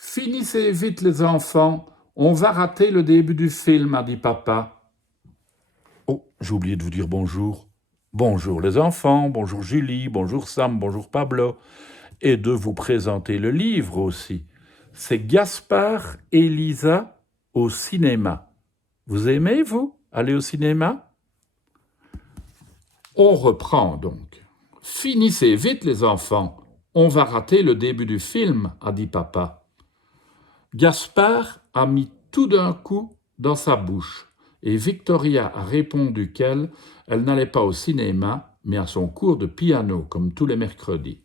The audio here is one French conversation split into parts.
Finissez vite les enfants, on va rater le début du film, a dit papa. Oh, j'ai oublié de vous dire bonjour. Bonjour les enfants, bonjour Julie, bonjour Sam, bonjour Pablo. Et de vous présenter le livre aussi. C'est Gaspard et Lisa au cinéma. Vous aimez, vous, aller au cinéma? On reprend donc. Finissez vite les enfants, on va rater le début du film, a dit papa. Gaspard a mis tout d'un coup dans sa bouche et Victoria a répondu qu'elle n'allait pas au cinéma, mais à son cours de piano, comme tous les mercredis.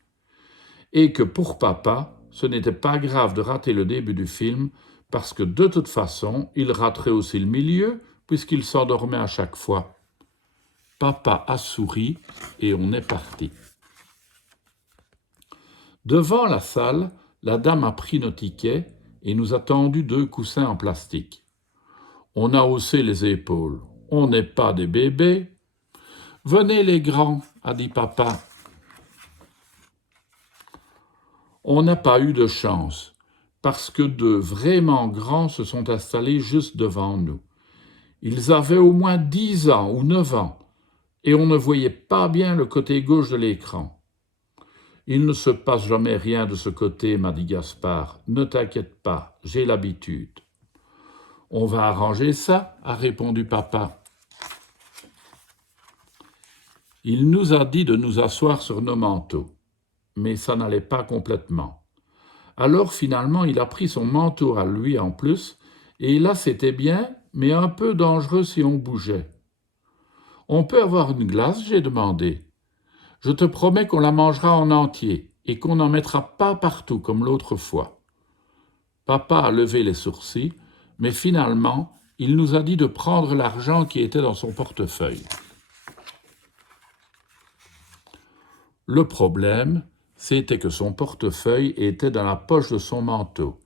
Et que pour papa, ce n'était pas grave de rater le début du film, parce que de toute façon, il raterait aussi le milieu, puisqu'il s'endormait à chaque fois. Papa a souri et on est parti. Devant la salle, la dame a pris nos tickets et nous a tendu 2 coussins en plastique. On a haussé les épaules. On n'est pas des bébés. Venez les grands, a dit papa. On n'a pas eu de chance, parce que 2 vraiment grands se sont installés juste devant nous. Ils avaient au moins 10 ans ou 9 ans, et on ne voyait pas bien le côté gauche de l'écran. Il ne se passe jamais rien de ce côté, m'a dit Gaspard. Ne t'inquiète pas, j'ai l'habitude. On va arranger ça, a répondu papa. Il nous a dit de nous asseoir sur nos manteaux, mais ça n'allait pas complètement. Alors finalement, il a pris son manteau à lui en plus, et là c'était bien, mais un peu dangereux si on bougeait. On peut avoir une glace, j'ai demandé. Je te promets qu'on la mangera en entier et qu'on n'en mettra pas partout comme l'autre fois. Papa a levé les sourcils, mais finalement, il nous a dit de prendre l'argent qui était dans son portefeuille. Le problème, c'était que son portefeuille était dans la poche de son manteau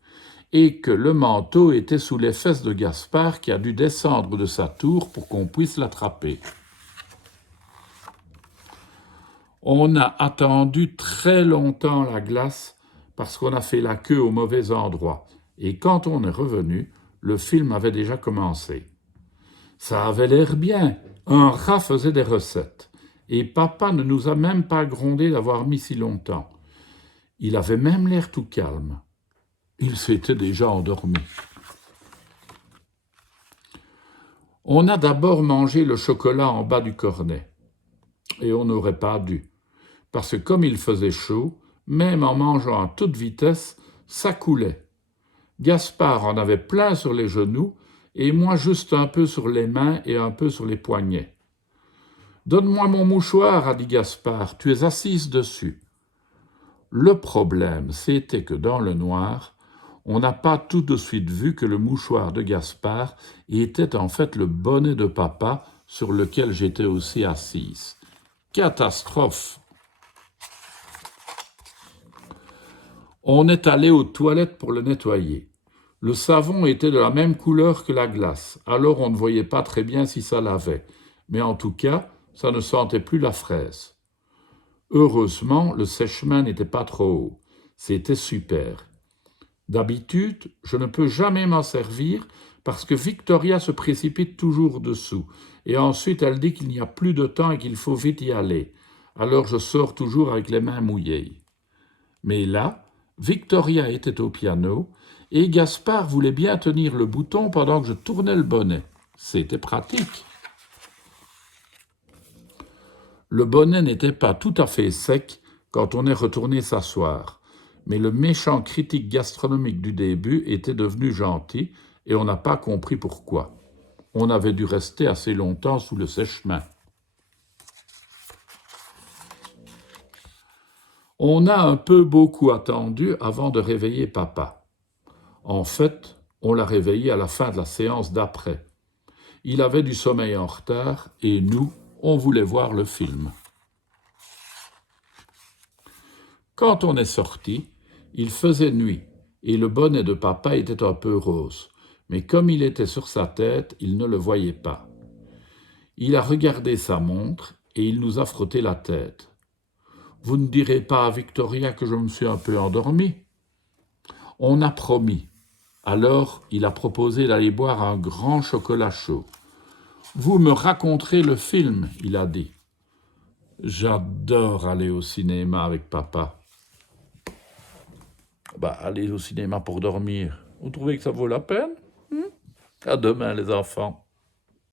et que le manteau était sous les fesses de Gaspard qui a dû descendre de sa tour pour qu'on puisse l'attraper. On a attendu très longtemps la glace parce qu'on a fait la queue au mauvais endroit. Et quand on est revenu, le film avait déjà commencé. Ça avait l'air bien. Un rat faisait des recettes. Et papa ne nous a même pas grondé d'avoir mis si longtemps. Il avait même l'air tout calme. Il s'était déjà endormi. On a d'abord mangé le chocolat en bas du cornet. Et on n'aurait pas dû. Parce que comme il faisait chaud, même en mangeant à toute vitesse, ça coulait. Gaspard en avait plein sur les genoux, et moi juste un peu sur les mains et un peu sur les poignets. « Donne-moi mon mouchoir, a dit Gaspard, tu es assise dessus. » Le problème, c'était que dans le noir, on n'a pas tout de suite vu que le mouchoir de Gaspard était en fait le bonnet de papa sur lequel j'étais aussi assise. Catastrophe! On est allé aux toilettes pour le nettoyer. Le savon était de la même couleur que la glace, alors on ne voyait pas très bien si ça lavait. Mais en tout cas, ça ne sentait plus la fraise. Heureusement, le sèche-main n'était pas trop haut. C'était super. D'habitude, je ne peux jamais m'en servir parce que Victoria se précipite toujours dessous. Et ensuite, elle dit qu'il n'y a plus de temps et qu'il faut vite y aller. Alors je sors toujours avec les mains mouillées. Mais là, Victoria était au piano et Gaspard voulait bien tenir le bouton pendant que je tournais le bonnet. C'était pratique. Le bonnet n'était pas tout à fait sec quand on est retourné s'asseoir, mais le méchant critique gastronomique du début était devenu gentil et on n'a pas compris pourquoi. On avait dû rester assez longtemps sous le sèche-main. On a un peu beaucoup attendu avant de réveiller papa. En fait, on l'a réveillé à la fin de la séance d'après. Il avait du sommeil en retard et nous, on voulait voir le film. Quand on est sorti, il faisait nuit et le bonnet de papa était un peu rose, mais comme il était sur sa tête, il ne le voyait pas. Il a regardé sa montre et il nous a frotté la tête. « Vous ne direz pas à Victoria que je me suis un peu endormi ?»« On a promis. Alors, il a proposé d'aller boire un grand chocolat chaud. Vous me raconterez le film, il a dit. J'adore aller au cinéma avec papa. Aller au cinéma pour dormir. Vous trouvez que ça vaut la peine? À demain, les enfants.